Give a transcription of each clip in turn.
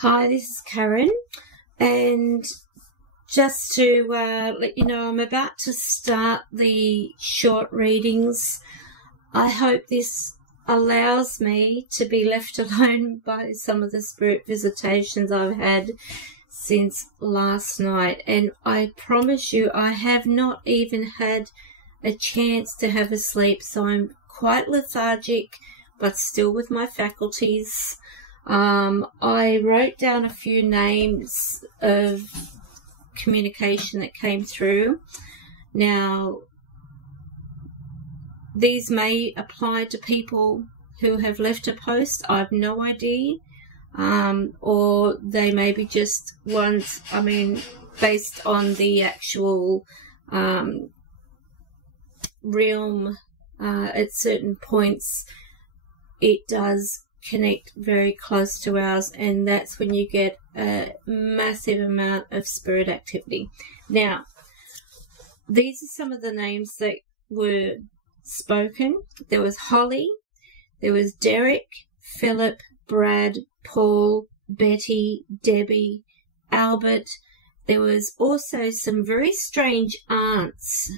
Hi, this is Karen, and just to let you know, I'm about to start the short readings. I hope this allows me to be left alone by some of the spirit visitations I've had since last night, and I promise you I have not even had a chance to have a sleep, so I'm quite lethargic but still with my faculties. I wrote down a few names of communication that came through. Now, these may apply to people who have left a post. I have no idea. Or they may be just ones, based on the actual realm at certain points, it does connect very close to ours, and that's when you get a massive amount of spirit activity. Now, these are some of the names that were spoken. There was Holly, there was Derek, Philip, Brad, Paul, Betty, Debbie, Albert. There was also some very strange aunts,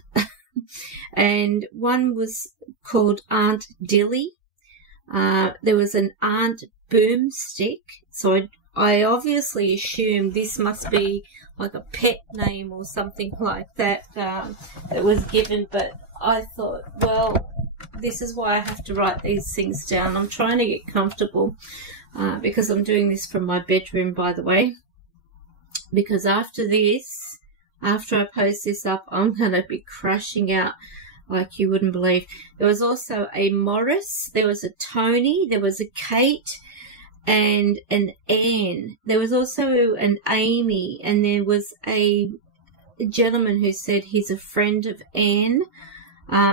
and one was called Aunt Dilly. There was an Aunt Boomstick, so I obviously assumed this must be like a pet name or something like that that was given, but I thought, well, this is why I have to write these things down. I'm trying to get comfortable because I'm doing this from my bedroom, by the way, because after this, after I post this up, I'm going to be crashing out like you wouldn't believe. There was also a Morris, there was a Tony, there was a Kate, and an Anne. There was also an Amy, and there was a gentleman who said he's a friend of Anne.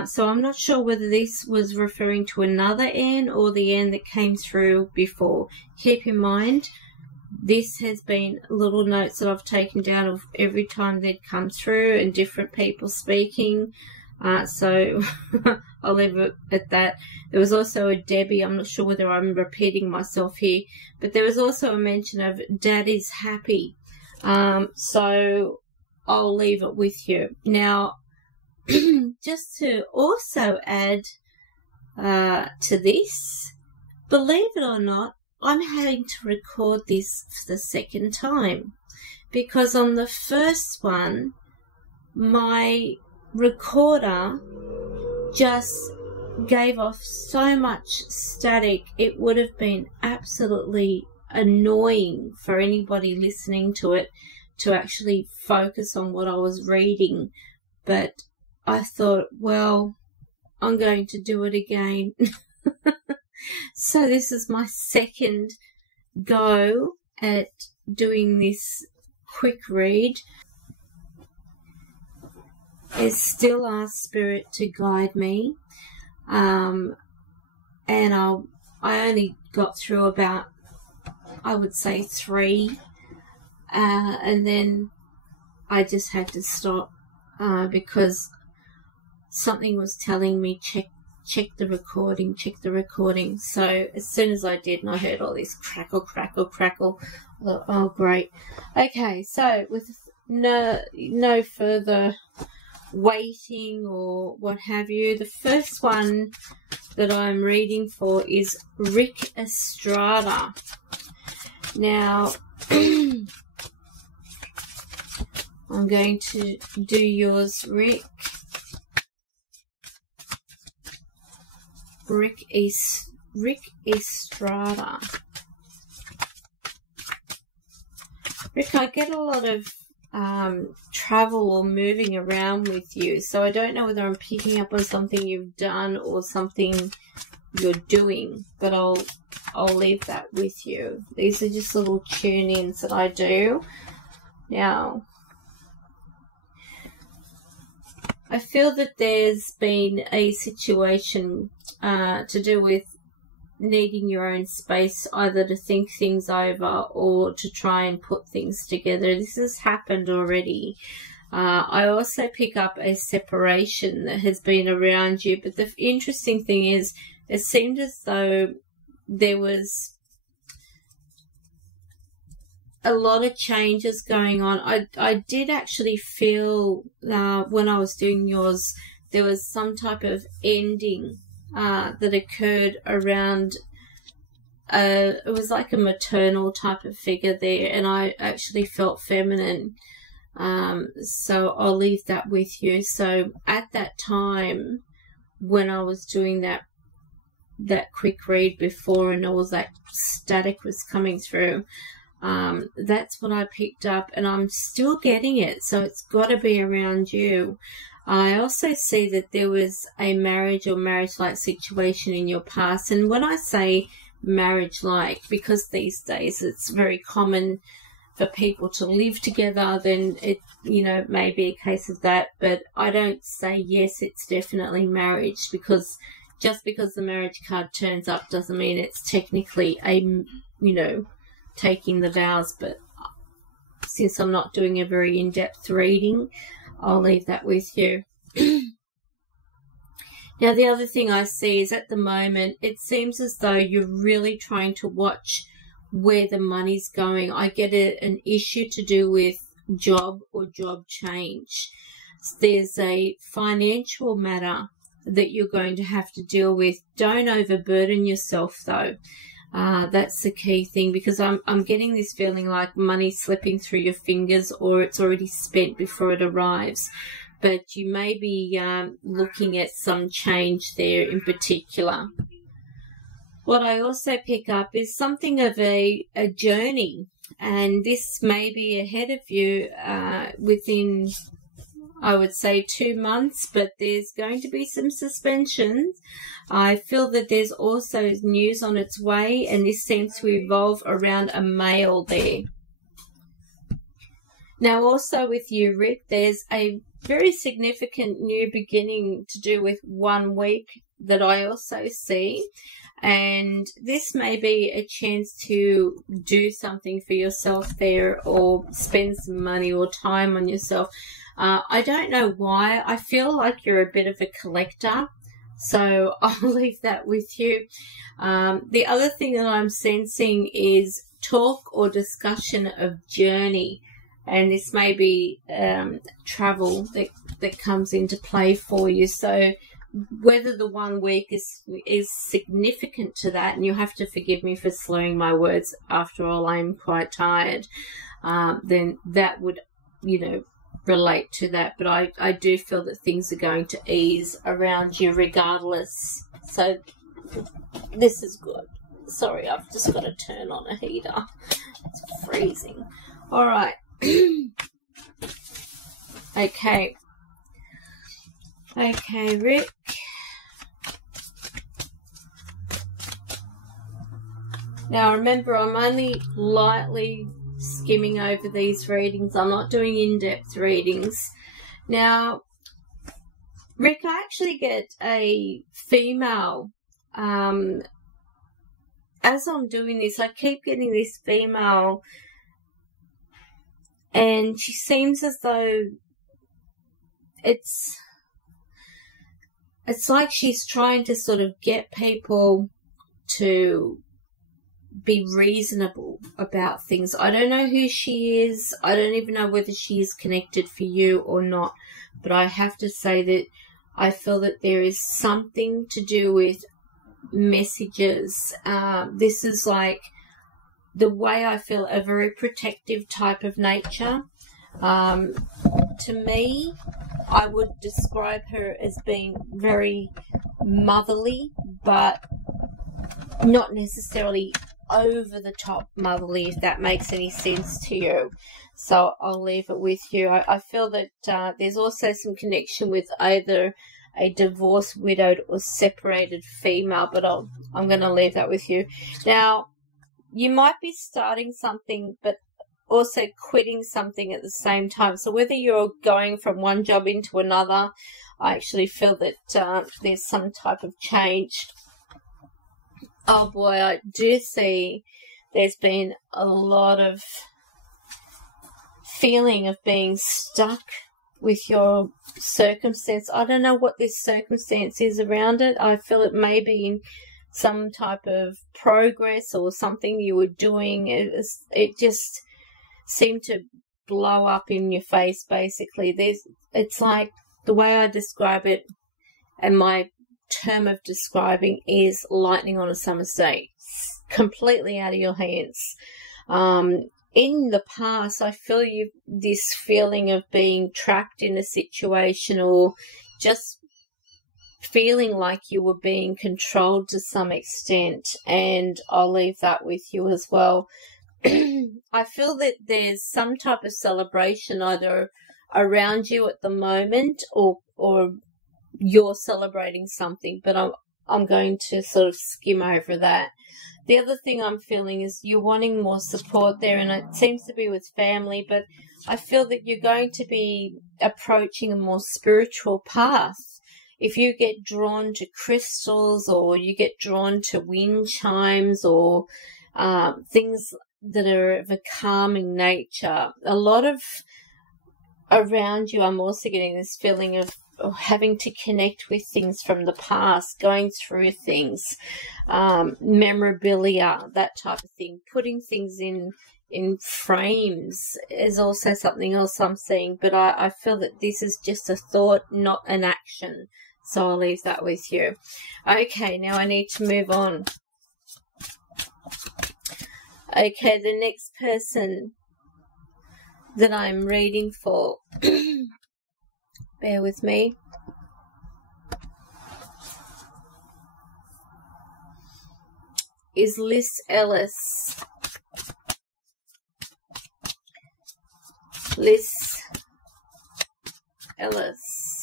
So I'm not sure whether this was referring to another Anne or the Anne that came through before. Keep in mind, this has been little notes that I've taken down of every time they'd come through and different people speaking. So I'll leave it at that. There was also a Debbie. I'm not sure whether I'm repeating myself here, but there was also a mention of Daddy's happy. So I'll leave it with you. Now, just to also add to this, believe it or not, I'm having to record this for the second time, because on the first one, my recorder just gave off so much static. It would have been absolutely annoying for anybody listening to it to actually focus on what I was reading. But I thought, well, I'm going to do it again. So this is my second go at doing this quick read. I still ask Spirit to guide me, and I only got through about, I would say, 3, and then I just had to stop because something was telling me check the recording. So as soon as I did, and I heard all this crackle, I thought, oh great. Okay, so with no further waiting or what have you, the first one that I'm reading for is Rick Estrada. Now, I'm going to do yours, Rick. Rick Estrada. Rick, I get a lot of travel or moving around with you, so I don't know whether I'm picking up on something you've done or something you're doing, but I'll leave that with you. These are just little tune-ins that I do. Now, I feel that there's been a situation to do with needing your own space, either to think things over or to try and put things together. This has happened already. I also pick up a separation that has been around you, but the interesting thing is it seemed as though there was a lot of changes going on. I did actually feel when I was doing yours, there was some type of ending that occurred around, it was like a maternal type of figure there, and I actually felt feminine. So I'll leave that with you. So at that time, when I was doing that quick read before and all that static was coming through, that's what I picked up, and I'm still getting it, so it's got to be around you. I also see that there was a marriage or marriage-like situation in your past, and when I say marriage-like, because these days it's very common for people to live together, then it, you know, may be a case of that, but I don't say yes, it's definitely marriage, because just because the marriage card turns up doesn't mean it's technically a, you know, taking the vows. But since I'm not doing a very in-depth reading, I'll leave that with you. Now, the other thing I see is at the moment, it seems as though you're really trying to watch where the money's going. I get an issue to do with job or job change. There's a financial matter that you're going to have to deal with. Don't overburden yourself, though. That's the key thing, because I'm getting this feeling like money slipping through your fingers, or it's already spent before it arrives. But you may be looking at some change there in particular. What I also pick up is something of a journey, and this may be ahead of you within, I would say, 2 months, but there's going to be some suspensions. I feel that there's also news on its way, and this seems to evolve around a male there. Now, also with you, Rick, there's a very significant new beginning to do with 1 week that I also see. And this may be a chance to do something for yourself there, or spend some money or time on yourself. I don't know why. I feel like you're a bit of a collector, so I'll leave that with you. The other thing that I'm sensing is talk or discussion of journey, and this may be travel that comes into play for you. So whether the 1 week is significant to that, and you'll have to forgive me for slurring my words, after all, I'm quite tired, then that would, you know, relate to that. But I do feel that things are going to ease around you regardless. So this is good. Sorry, I've just got to turn on a heater. It's freezing. All right. Okay. Okay, Rick. Now remember, I'm only lightly skimming over these readings. I'm not doing in-depth readings. Now, Rick, I actually get a female. As I'm doing this, I keep getting this female, and she seems as though it's like she's trying to sort of get people to be reasonable about things. I don't know who she is. I don't even know whether she is connected for you or not. But I have to say that I feel that there is something to do with messages. This is like the way I feel, a very protective type of nature. To me, I would describe her as being very motherly, but not necessarily over the top motherly, if that makes any sense to you. So I'll leave it with you. I feel that there's also some connection with either a divorced, widowed, or separated female, but I'm going to leave that with you. Now, you might be starting something, but also quitting something at the same time. So whether you're going from one job into another, I actually feel that there's some type of change. Oh boy, I do see there's been a lot of feeling of being stuck with your circumstance. I don't know what this circumstance is around it. I feel it may be some type of progress or something you were doing. It just, seem to blow up in your face, basically. It's like, the way I describe it, and my term of describing is lightning on a summer's day. It's completely out of your hands. In the past, I feel this feeling of being trapped in a situation, or just feeling like you were being controlled to some extent, and I'll leave that with you as well. I feel that there's some type of celebration either around you at the moment, or you're celebrating something, but I'm going to sort of skim over that. The other thing I'm feeling is you're wanting more support there, and it seems to be with family, but I feel that you're going to be approaching a more spiritual path. If you get drawn to crystals, or you get drawn to wind chimes, or things that are of a calming nature, a lot of around you, I'm also getting this feeling of having to connect with things from the past, going through things, memorabilia, that type of thing. Putting things in frames is also something else I'm seeing, but I feel that this is just a thought, not an action. So I'll leave that with you. Okay, now I need to move on. Okay, the next person that I'm reading for, bear with me. Is Liz Ellis. Liz Ellis.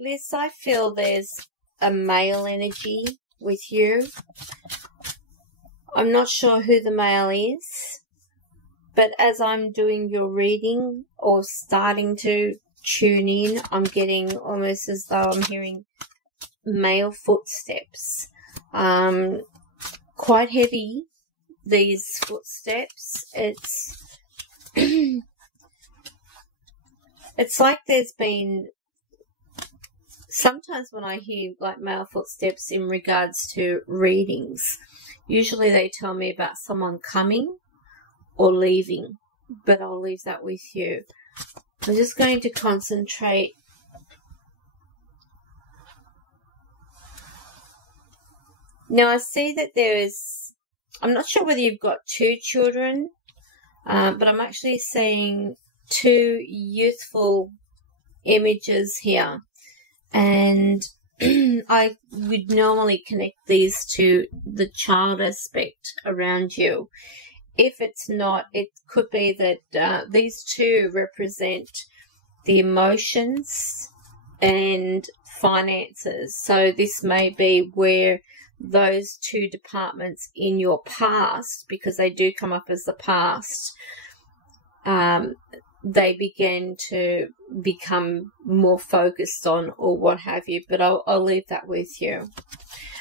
Liz, I feel there's a male energy with you. I'm not sure who the male is, but as I'm doing your reading or starting to tune in, I'm getting almost as though I'm hearing male footsteps. Quite heavy, these footsteps. It's like there's been, sometimes when I hear like male footsteps in regards to readings, usually they tell me about someone coming or leaving, but I'll leave that with you. I'm just going to concentrate. Now I see that there is, I'm not sure whether you've got 2 children, but I'm actually seeing 2 youthful images here. And I would normally connect these to the child aspect around you. If it's not, it could be that these 2 represent the emotions and finances. So this may be where those 2 departments in your past, because they do come up as the past, they begin to become more focused on, or what have you, but I'll leave that with you.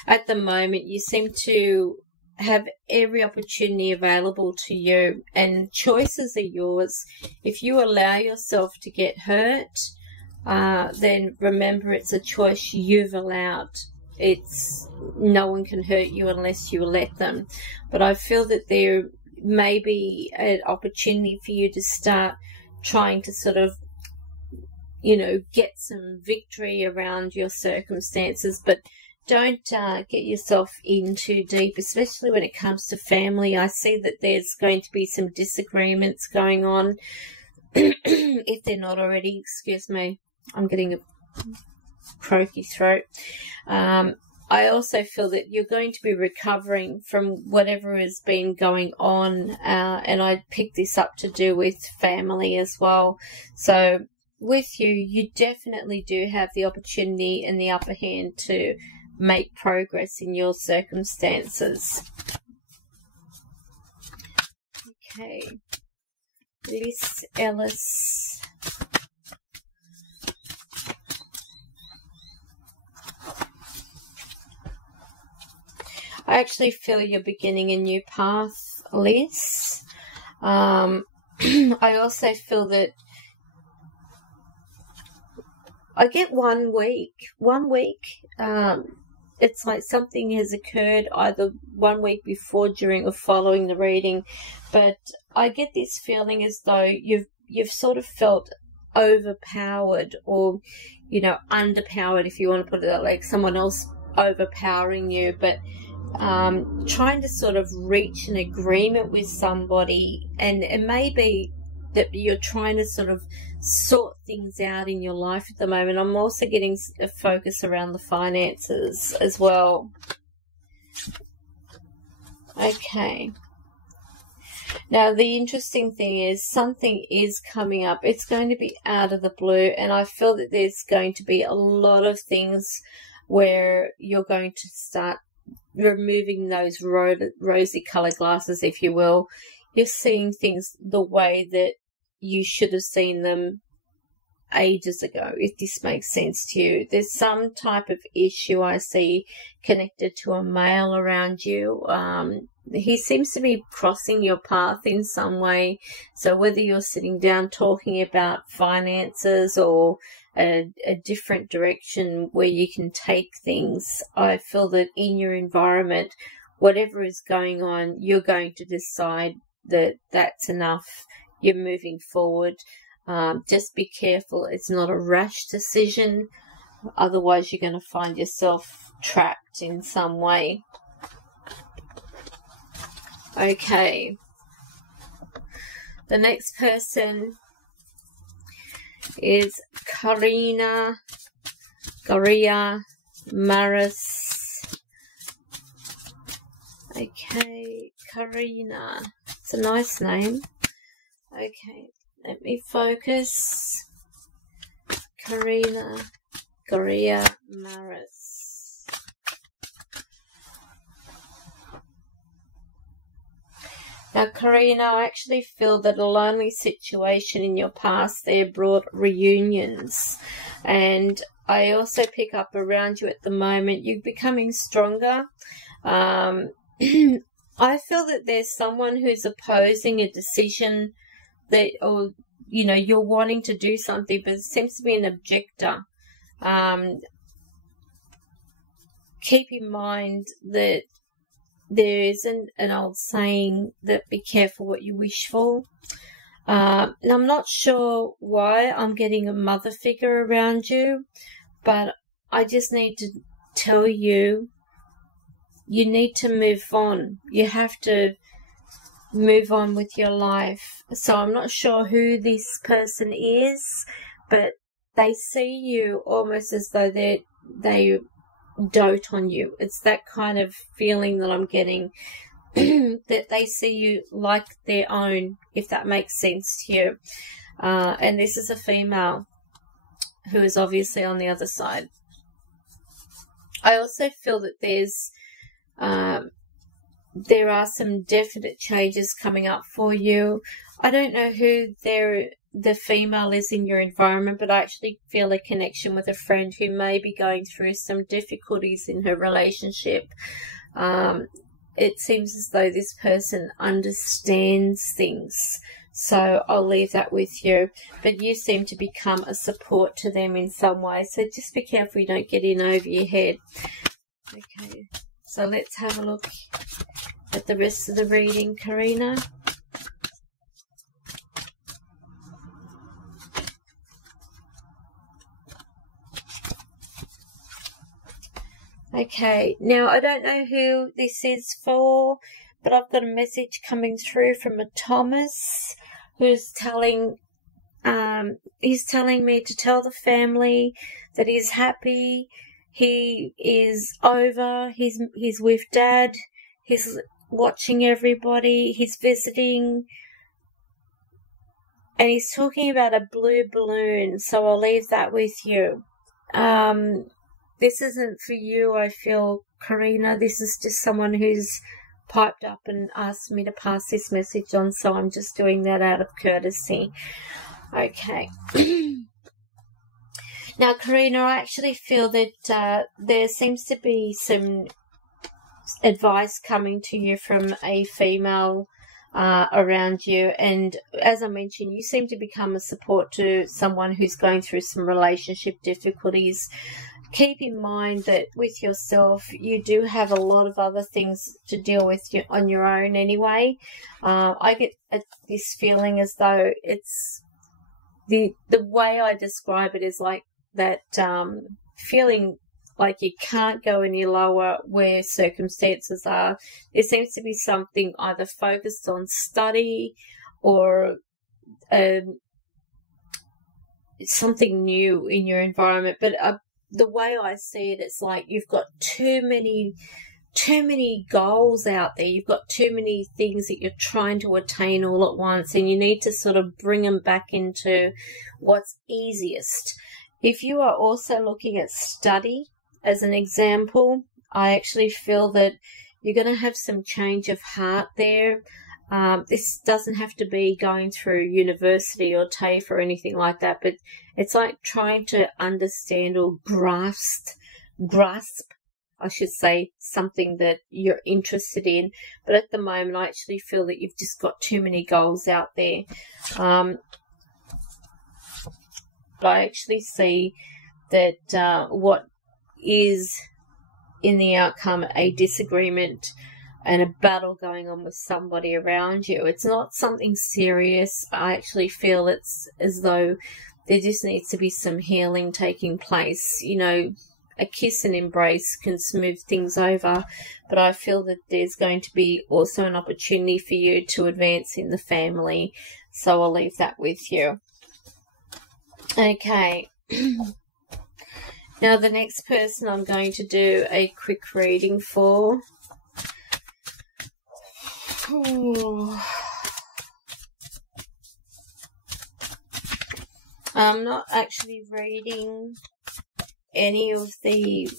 At the moment, you seem to have every opportunity available to you, and choices are yours. If you allow yourself to get hurt, then remember it's a choice you've allowed. It's no one can hurt you unless you let them. But I feel that there may be an opportunity for you to start trying to sort of, you know, get some victory around your circumstances, but don't get yourself in too deep, especially when it comes to family. I see that there's going to be some disagreements going on, if they're not already. Excuse me, I'm getting a croaky throat. I also feel that you're going to be recovering from whatever has been going on, and I picked this up to do with family as well. So with you, you definitely do have the opportunity and the upper hand to make progress in your circumstances. Okay, Liz Ellis. I actually feel you're beginning a new path, Liz. I also feel that I get 1 week. 1 week. it's like something has occurred either 1 week before, during, or following the reading. But I get this feeling as though you've sort of felt overpowered, or, you know, underpowered, if you want to put it like someone else overpowering you, but trying to sort of reach an agreement with somebody, and it may be that you're trying to sort of sort things out in your life at the moment. I'm also getting a focus around the finances as well. Okay. Now, the interesting thing is something is coming up. It's going to be out of the blue, and I feel that there's going to be a lot of things where you're going to start removing those rosy colored glasses, if you will. You're seeing things the way that you should have seen them ages ago, if this makes sense to you. There's some type of issue I see connected to a male around you. He seems to be crossing your path in some way. So whether you're sitting down talking about finances or a different direction where you can take things, I feel that in your environment, whatever is going on, you're going to decide that that's enough. You're moving forward. Just be careful. It's not a rash decision. Otherwise, you're going to find yourself trapped in some way. Okay. The next person is Karina Goria Maris. Okay, Karina. It's a nice name. Okay, let me focus. Karina Goria Maris. Now, Karina, I actually feel that a lonely situation in your past there brought reunions. And I also pick up around you at the moment, you're becoming stronger. I feel that there's someone who's opposing a decision that, or, you know, you're wanting to do something, but it seems to be an objector. Keep in mind that there isn't an old saying that be careful what you wish for. And I'm not sure why I'm getting a mother figure around you, but I just need to tell you, you need to move on. You have to move on with your life. So I'm not sure who this person is, but they see you almost as though they dote on you. It's that kind of feeling that I'm getting, that they see you like their own, if that makes sense to you. And this is a female who is obviously on the other side. I also feel that there are some definite changes coming up for you. I don't know who the female is in your environment, but I actually feel a connection with a friend who may be going through some difficulties in her relationship. It seems as though this person understands things. So I'll leave that with you. But you seem to become a support to them in some way. So just be careful you don't get in over your head. Okay, so let's have a look at the rest of the reading, Karina. Okay, now I don't know who this is for, but I've got a message coming through from a Thomas who's telling me to tell the family that he's happy, he is over, he's with Dad, he's watching everybody, he's visiting, and he's talking about a blue balloon, so I'll leave that with you. This isn't for you, I feel, Karina. This is just someone who's piped up and asked me to pass this message on, so I'm just doing that out of courtesy. Okay. Now, Karina, I actually feel that there seems to be some advice coming to you from a female around you, and as I mentioned, you seem to become a support to someone who's going through some relationship difficulties. keep in mind that with yourself, you do have a lot of other things to deal with on your own anyway. I get this feeling as though it's the way I describe it is like that feeling like you can't go any lower where circumstances are. There seems to be something either focused on study or something new in your environment. But the way I see it, it's like you've got too many goals out there. You've got too many things that you're trying to attain all at once, and you need to sort of bring them back into what's easiest. If you are also looking at study as an example, I actually feel that you're going to have some change of heart there. This doesn't have to be going through university or TAFE or anything like that, but it's like trying to understand or grasp, I should say, something that you're interested in. But at the moment, I actually feel that you've just got too many goals out there. But I actually see that what is in the outcome a disagreement and a battle going on with somebody around you. It's not something serious. I actually feel it's as though there just needs to be some healing taking place. You know, a kiss and embrace can smooth things over, but I feel that there's going to be also an opportunity for you to advance in the family. So I'll leave that with you. Okay. Now the next person I'm going to do a quick reading for. I'm not actually reading any of the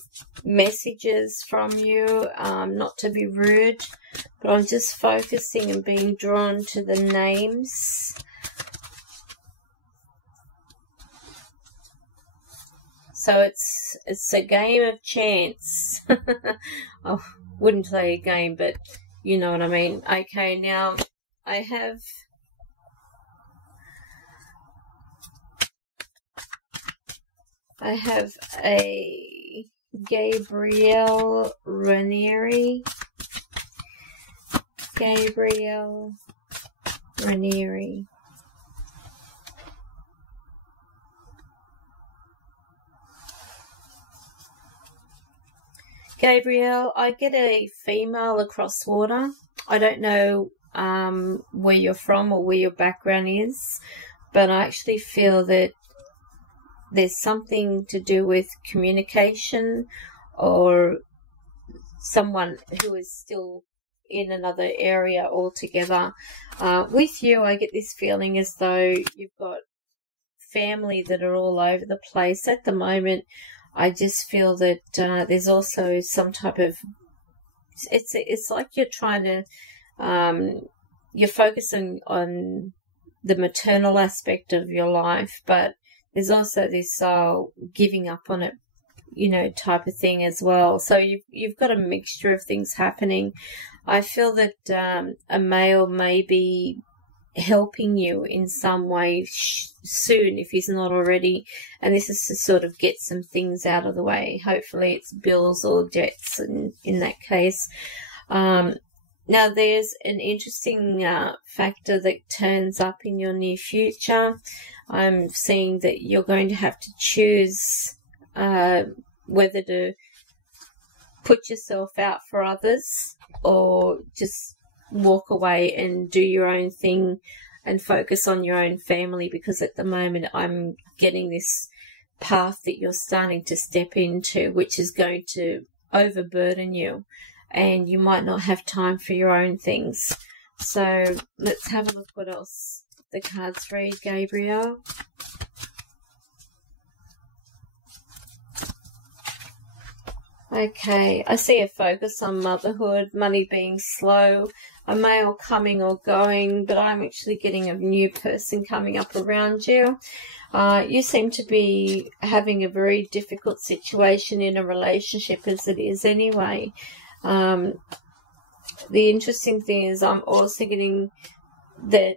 messages from you, not to be rude, but I'm just focusing and being drawn to the names. So it's a game of chance. I wouldn't play a game, but you know what I mean. Okay, now I have a Gabrielle Ranieri. Gabrielle Ranieri. Gabrielle, I get a female across water. I don't know where you're from or where your background is, but I actually feel that there's something to do with communication or someone who is still in another area altogether. With you, I get this feeling as though you've got family that are all over the place. At the moment, I just feel that there's also some type of, it's like you're trying to, you're focusing on the maternal aspect of your life, but there's also this giving up on it, you know, type of thing as well. So you've got a mixture of things happening. I feel that a male may be helping you in some way soon if he's not already, and this is to sort of get some things out of the way. Hopefully it's bills or debts in that case. Now there's an interesting factor that turns up in your near future. I'm seeing that you're going to have to choose whether to put yourself out for others or just walk away and do your own thing and focus on your own family, because at the moment I'm getting this path that you're starting to step into, which is going to overburden you and you might not have time for your own things. So let's have a look what else the cards read, Gabrielle. Okay, I see a focus on motherhood, money being slow, a male coming or going, but I'm actually getting a new person coming up around you. You seem to be having a very difficult situation in a relationship as it is anyway. The interesting thing is I'm also getting that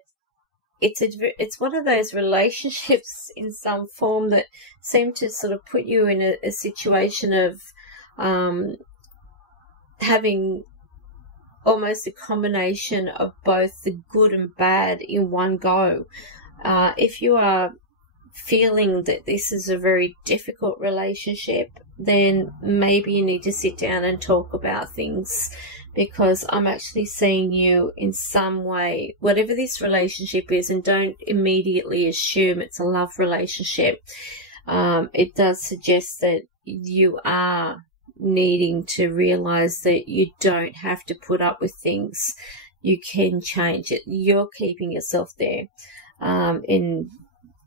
it's one of those relationships in some form that seem to sort of put you in a situation of having almost a combination of both the good and bad in one go. If you are feeling that this is a very difficult relationship, then maybe you need to sit down and talk about things, because I'm actually seeing you in some way, whatever this relationship is, and don't immediately assume it's a love relationship. It does suggest that you are needing to realize that you don't have to put up with things. You can change it. You're keeping yourself there in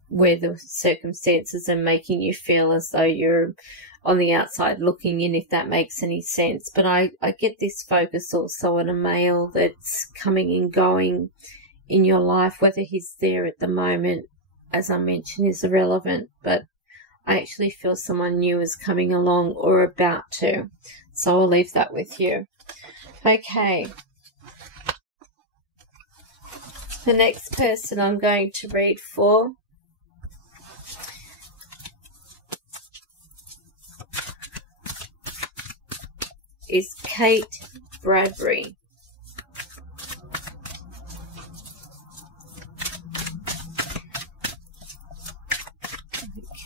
where the circumstances are making you feel as though you're on the outside looking in, if that makes any sense. But I get this focus also on a male that's coming and going in your life. Whether he's there at the moment, as I mentioned, is irrelevant, but I actually feel someone new is coming along or about to. So I'll leave that with you. Okay. The next person I'm going to read for is Kate Bradbury.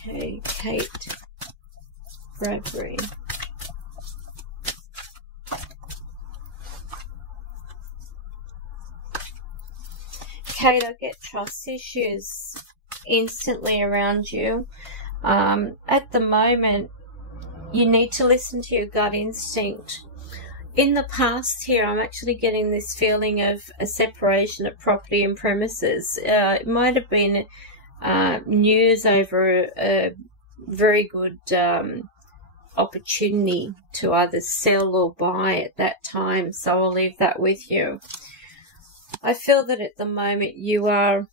Okay, Kate Bradbury. Kate, I get trust issues instantly around you. At the moment, you need to listen to your gut instinct. In the past here, I'm actually getting this feeling of a separation of property and premises. It might have been news over a very good opportunity to either sell or buy at that time, so I'll leave that with you. I feel that at the moment you are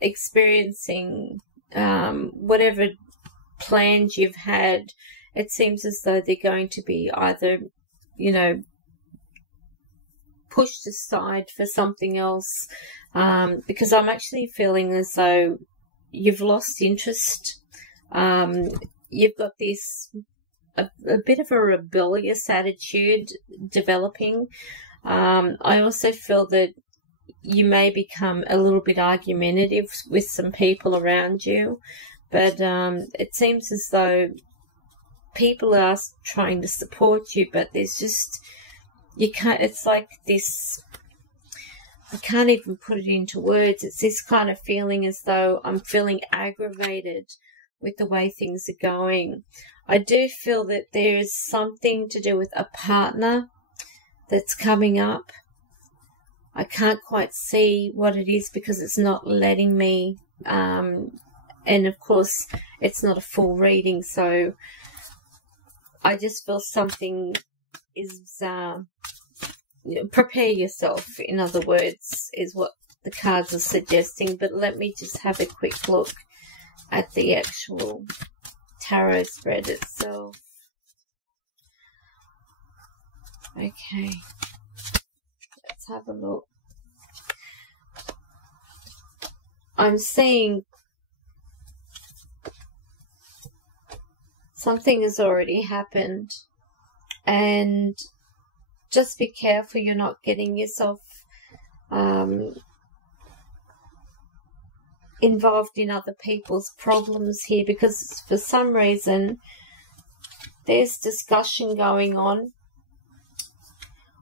experiencing whatever plans you've had. It seems as though they're going to be either, you know, pushed aside for something else, because I'm actually feeling as though you've lost interest. You've got this a bit of a rebellious attitude developing. I also feel that you may become a little bit argumentative with some people around you, but it seems as though people are trying to support you, but there's just, you can't, it's like this, I can't even put it into words. It's this kind of feeling as though I'm feeling aggravated with the way things are going. I do feel that there is something to do with a partner that's coming up. I can't quite see what it is because it's not letting me, and of course it's not a full reading, so I just feel something is, prepare yourself, in other words, is what the cards are suggesting. But let me just have a quick look at the actual tarot spread itself. Okay, let's have a look. I'm seeing something has already happened, and just be careful you're not getting yourself involved in other people's problems here, because for some reason there's discussion going on.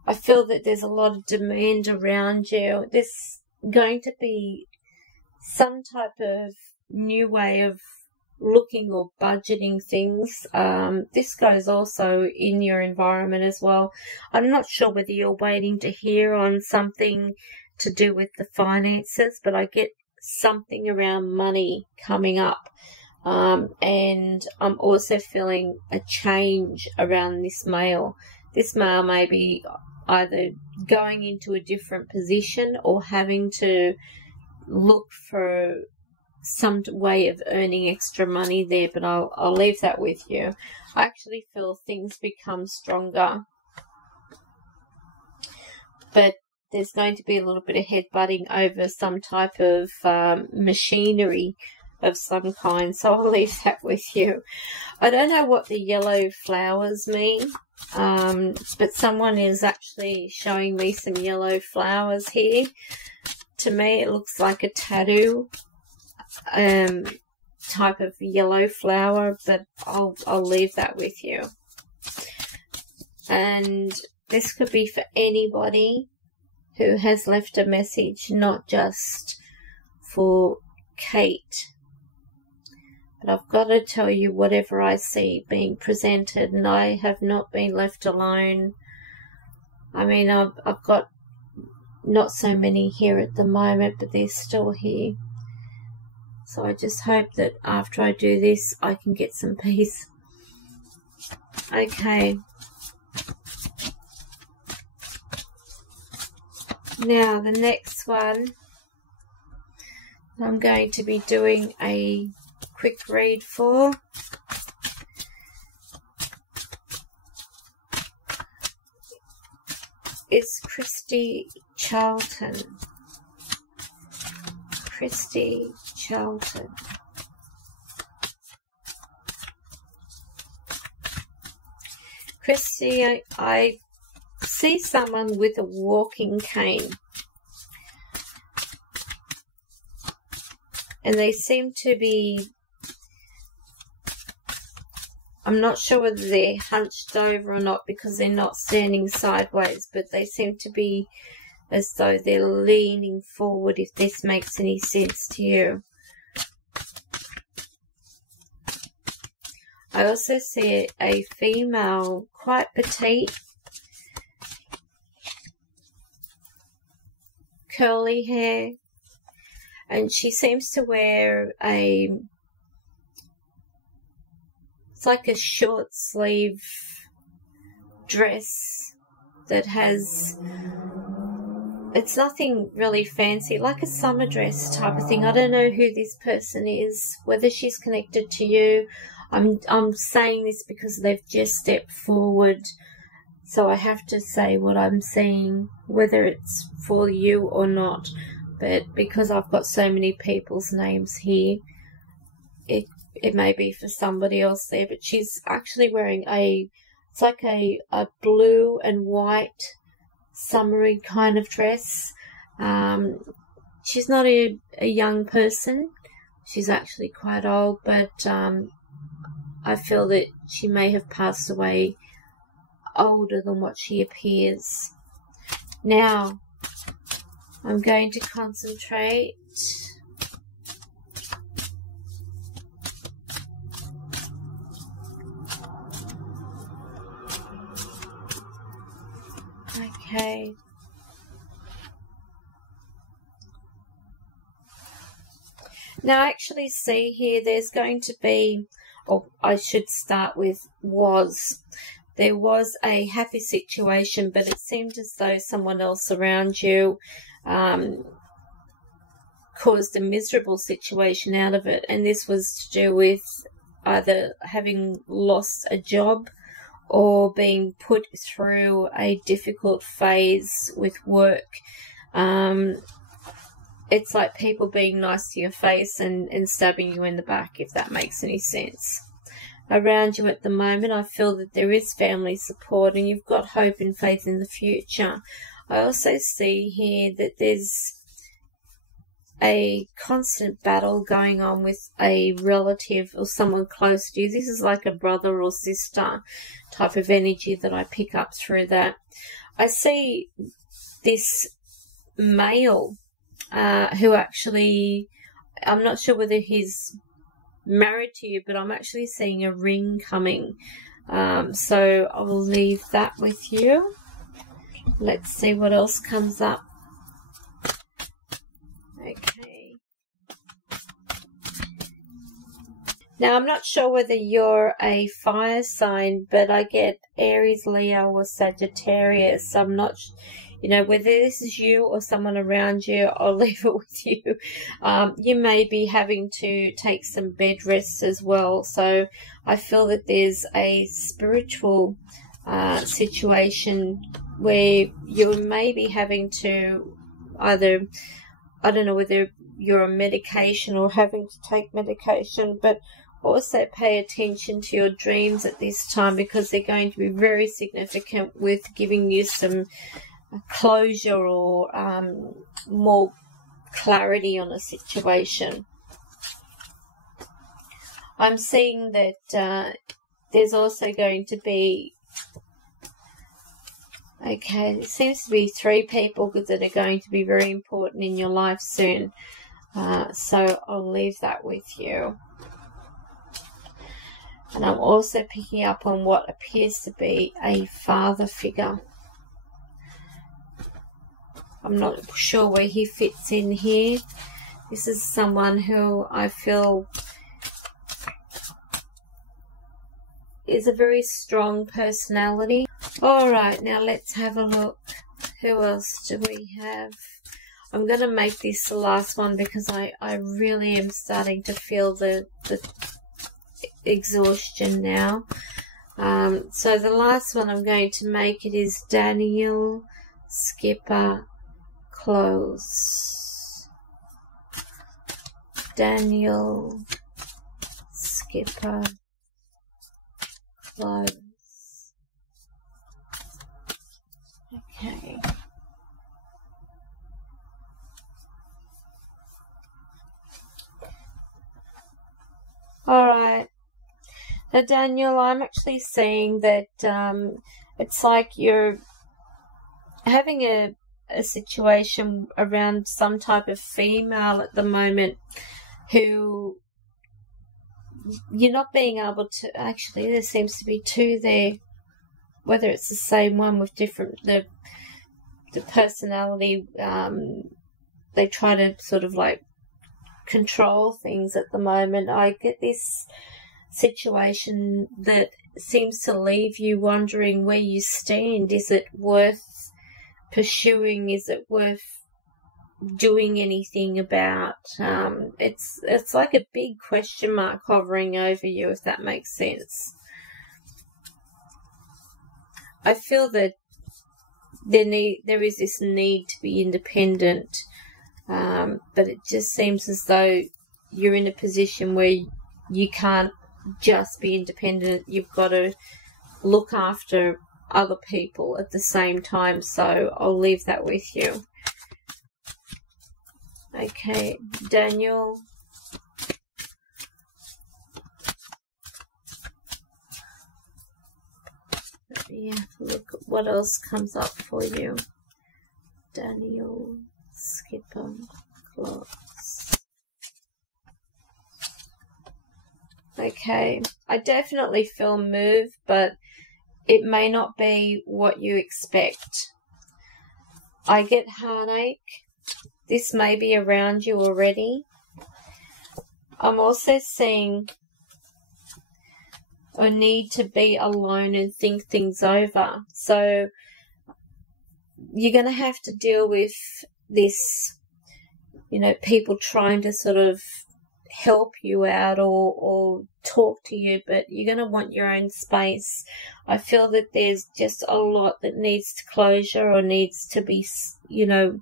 I feel that there's a lot of demand around you. There's going to be some type of new way of looking or budgeting things. This goes also in your environment as well. I'm not sure whether you're waiting to hear on something to do with the finances, but I get something around money coming up. And I'm also feeling a change around this male. This male may be either going into a different position or having to look for some way of earning extra money there, but I'll leave that with you. I actually feel things become stronger, but there's going to be a little bit of headbutting over some type of machinery of some kind, so I'll leave that with you. I don't know what the yellow flowers mean, but someone is actually showing me some yellow flowers here. To me, it looks like a tattoo type of yellow flower, but I'll leave that with you. And this could be for anybody who has left a message, not just for Kate. But I've got to tell you, whatever I see being presented, and I have not been left alone. I mean, I've got not so many here at the moment, but they're still here. So I just hope that after I do this, I can get some peace. Okay. Now, the next one, I'm going to be doing a quick read for. It's Christy Charlton. Christy Charlton. Christy, I see someone with a walking cane. And they seem to be, I'm not sure whether they're hunched over or not because they're not standing sideways, but they seem to be as though they're leaning forward, if this makes any sense to you. I also see a female, quite petite, curly hair, and she seems to wear it's like a short sleeve dress that has, it's nothing really fancy, like a summer dress type of thing. I don't know who this person is, whether she's connected to you. I'm saying this because they've just stepped forward, so I have to say what I'm seeing, whether it's for you or not. But because I've got so many people's names here, it may be for somebody else there. But she's actually wearing it's like a blue and white summery kind of dress. She's not a young person. She's actually quite old, but I feel that she may have passed away older than what she appears. Now, I'm going to concentrate. Okay. Now, I actually see here there's going to be, or I should start with there was a happy situation, but it seemed as though someone else around you caused a miserable situation out of it, and this was to do with either having lost a job or being put through a difficult phase with work. It's like people being nice to your face and stabbing you in the back, if that makes any sense. Around you at the moment, I feel that there is family support and you've got hope and faith in the future. I also see here that there's a constant battle going on with a relative or someone close to you. This is like a brother or sister type of energy that I pick up through that. I see this male who actually, I'm not sure whether he's married to you, but I'm actually seeing a ring coming. So I will leave that with you. Let's see what else comes up. Okay. Now, I'm not sure whether you're a fire sign, but I get Aries, Leo, or Sagittarius. I'm not, whether this is you or someone around you, I'll leave it with you. You may be having to take some bed rests as well. So I feel that there's a spiritual situation where you may be having to either, I don't know whether you're on medication or having to take medication, but also pay attention to your dreams at this time, because they're going to be very significant with giving you some closure or more clarity on a situation. I'm seeing that there's also going to be, okay, there seems to be 3 people that are going to be very important in your life soon. So I'll leave that with you. And I'm also picking up on what appears to be a father figure. I'm not sure where he fits in here. This is someone who I feel is a very strong personality. Alright, now let's have a look. Who else do we have? I'm going to make this the last one, because I really am starting to feel the exhaustion now. So the last one I'm going to make, it is Daniel Skipper Close. Daniel Skipper Close. Okay. Alright. Now, Daniel, I'm actually seeing that it's like you're having a situation around some type of female at the moment who you're not being able to, actually there seems to be 2 there, whether it's the same one with different, the personality, they try to sort of like control things at the moment. I get this situation that seems to leave you wondering where you stand. Is it worth pursuing? Is it worth doing anything about? It's like a big question mark hovering over you, if that makes sense. I feel that there is this need to be independent, but it just seems as though you're in a position where you can't just be independent. You've got to look after other people at the same time, so I'll leave that with you. Okay, Daniel. Let me have a look at what else comes up for you. Daniel Skipper Close. Okay, I definitely feel moved, but it may not be what you expect. I get heartache. This may be around you already. I'm also seeing a need to be alone and think things over. So you're going to have to deal with this, you know, people trying to sort of help you out or talk to you, but you're going to want your own space. I feel that there's just a lot that needs to closure or needs to be, you know,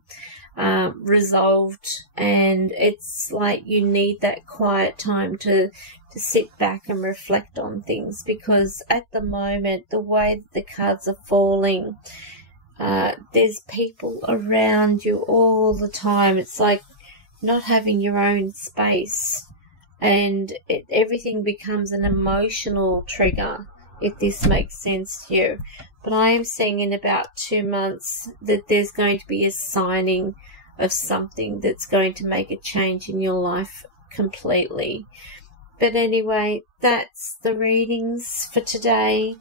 resolved, and it's like you need that quiet time to sit back and reflect on things, because at the moment, the way that the cards are falling, there's people around you all the time. It's like not having your own space, and everything becomes an emotional trigger, if this makes sense to you. But I am seeing in about 2 months that there's going to be a signing of something that's going to make a change in your life completely. But anyway, that's the readings for today.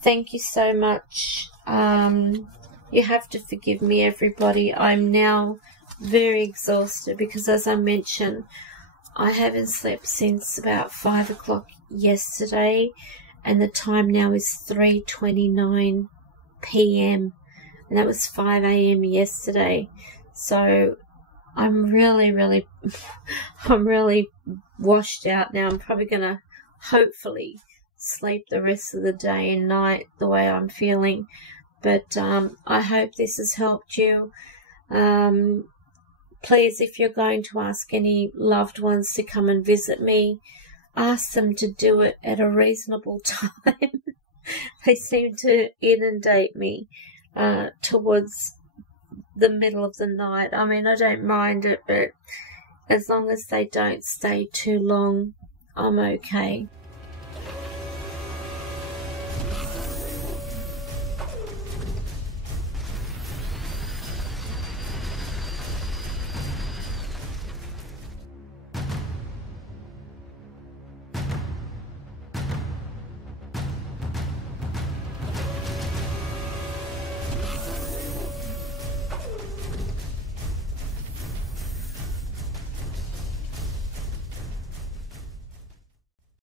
Thank you so much. You have to forgive me, everybody. I'm now very exhausted because, as I mentioned, I haven't slept since about 5 o'clock yesterday, and the time now is 3:29 p.m. and that was 5 a.m. yesterday. So I'm really I'm really washed out now. I'm probably gonna hopefully sleep the rest of the day and night the way I'm feeling. But I hope this has helped you. Please, if you're going to ask any loved ones to come and visit me, ask them to do it at a reasonable time. They seem to inundate me towards the middle of the night. I mean, I don't mind it, but as long as they don't stay too long, I'm okay.